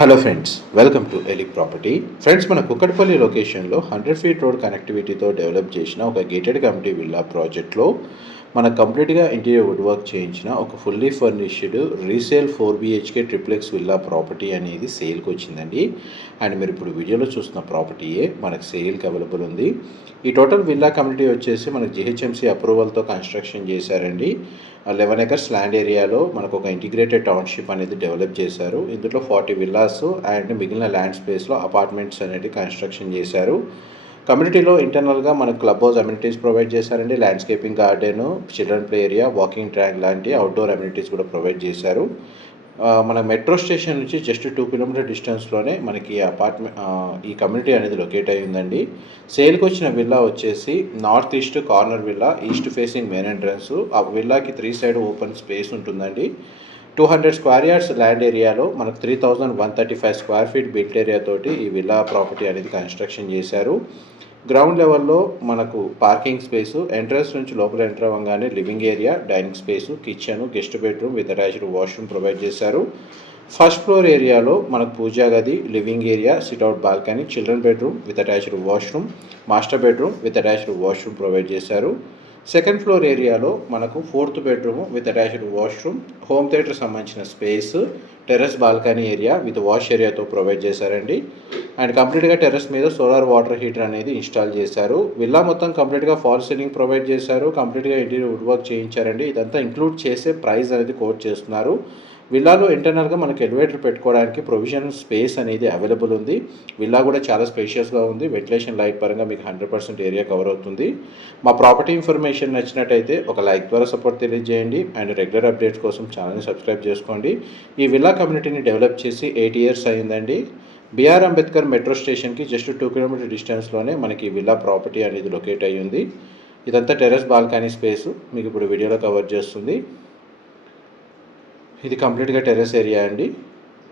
Hello friends, welcome to Elik property. Friends, మన కుక్కట్పల్లి లొకేషన్లో 100 feet road కనెక్టివిటీతో develop చేసిన ఒక గేటెడ్ కమ్యూనిటీ విల్లా ప్రాజెక్ట్లో మన కంప్లీట్గా ఇంటీరియర్ వుడ్ వర్క్ చేయించిన ఒక fully furnished resale 4 BHK triplex villa property అనేది సేల్కి వచ్చిందండి. అండ్ మీరు ఇప్పుడు వీడియోలో చూస్తున్న ప్రాపర్టీయే మనకు సేల్కి అవైలబుల్ ఉంది. ఈ టోటల్ విల్లా కమ్యూనిటీ వచ్చేసి మనకు GHMC అప్రూవల్తో కన్స్ట్రక్షన్ చేశారండి. 11 acres ల్యాండ్ ఏరియాలో మనకు ఒక ఇంటిగ్రేటెడ్ టౌన్షిప్ అనేది డెవలప్ చేశారు. ఇందులో 40 విల్లాస్ అండ్ మిగిలిన ల్యాండ్ స్పేస్లో అపార్ట్మెంట్స్ అనేవి కన్స్ట్రక్షన్ చేశారు. కమ్యూనిటీలో ఇంటర్నల్గా మనకు క్లబ్ హౌస్ అమ్యూనిటీస్ ప్రొవైడ్ చేశారండి. Landscaping garden, children play area, walking track లాంటి అవుట్డోర్ అమ్యూనిటీస్ కూడా ప్రొవైడ్ చేశారు. మన మెట్రో స్టేషన్ నుంచి జస్ట్ 2 కిలోమీటర్ డిస్టెన్స్లోనే మనకి ఈ కమ్యూనిటీ అనేది లొకేట్ అయి ఉందండి. సేల్కి వచ్చిన విల్లా వచ్చేసి north east corner villa, east facing main entrance. ఆ విల్లాకి 3 సైడ్ ఓపెన్ స్పేస్ ఉంటుందండి. 200 స్క్వేర్ యార్డ్స్ ల్యాండ్ ఏరియాలో మనకు 3135 స్క్వేర్ ఫీట్ బిల్ట్ ఏరియా తోటి ఈ విల్లా ప్రాపర్టీ అనేది కన్స్ట్రక్షన్ చేశారు. గ్రౌండ్ లెవెల్లో మనకు పార్కింగ్ స్పేసు, ఎంట్రన్స్ నుంచి లోపల ఎంటర్ అవ్వగానే living area, dining space, kitchen, guest bedroom with attached washroom provide చేశారు. ఫస్ట్ ఫ్లోర్ ఏరియాలో మనకు పూజా గది, living area, sit out balcony, children bedroom with attached washroom, master bedroom with attached washroom provide చేశారు. Second floor ఏరియాలో మనకు 4th bedroom with attached washroom, home theatre సంబంధించిన space, terrace balcony area with wash ఏరియాతో provide చేశారండి. And కంప్లీట్గా terrace మీద solar water heater అనేది install చేశారు. Villa మొత్తం కంప్లీట్గా ఫాల్ సీలింగ్ ప్రొవైడ్ చేశారు. కంప్లీట్గా ఇంటీరియర్ వుడ్ వర్క్ చేయించారండి. ఇదంతా ఇంక్లూడ్ చేసే ప్రైస్ అనేది కోట్ చేస్తున్నారు. విల్లాలో ఇంటర్నల్గా మనకి ఎలివేటర్ పెట్టుకోవడానికి ప్రొవిజన్ స్పేస్ అనేది అవైలబుల్ ఉంది. విల్లా కూడా చాలా స్పేషియస్గా ఉంది. వెంటిలేషన్ లైట్ పరంగా మీకు 100% ఏరియా కవర్ అవుతుంది. మా ప్రాపర్టీ ఇన్ఫర్మేషన్ నచ్చినట్టయితే ఒక లైక్ ద్వారా సపోర్ట్ తెలియజేయండి. అండ్ రెగ్యులర్ అప్డేట్స్ కోసం ఛానల్ని సబ్స్క్రైబ్ చేసుకోండి. ఈ విల్లా కమ్యూనిటీని డెవలప్ చేసి 8 years అయిందండి. బిఆర్ అంబేద్కర్ మెట్రో స్టేషన్కి జస్ట్ 2 కిలోమీటర్ డిస్టెన్స్లోనే మనకి విల్లా ప్రాపర్టీ అనేది లొకేట్ అయ్యి ఉంది. ఇదంతా టెర్రస్ బాల్కనీ స్పేసు మీకు ఇప్పుడు వీడియోలో కవర్ చేస్తుంది. ఇది కంప్లీట్గా టెర్రస్ ఏరియా అండి.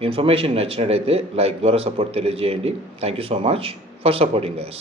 ఇన్ఫర్మేషన్ నచ్చినట్టయితే లైక్ ద్వారా సపోర్ట్ తెలియజేయండి. Thank you so much for supporting us.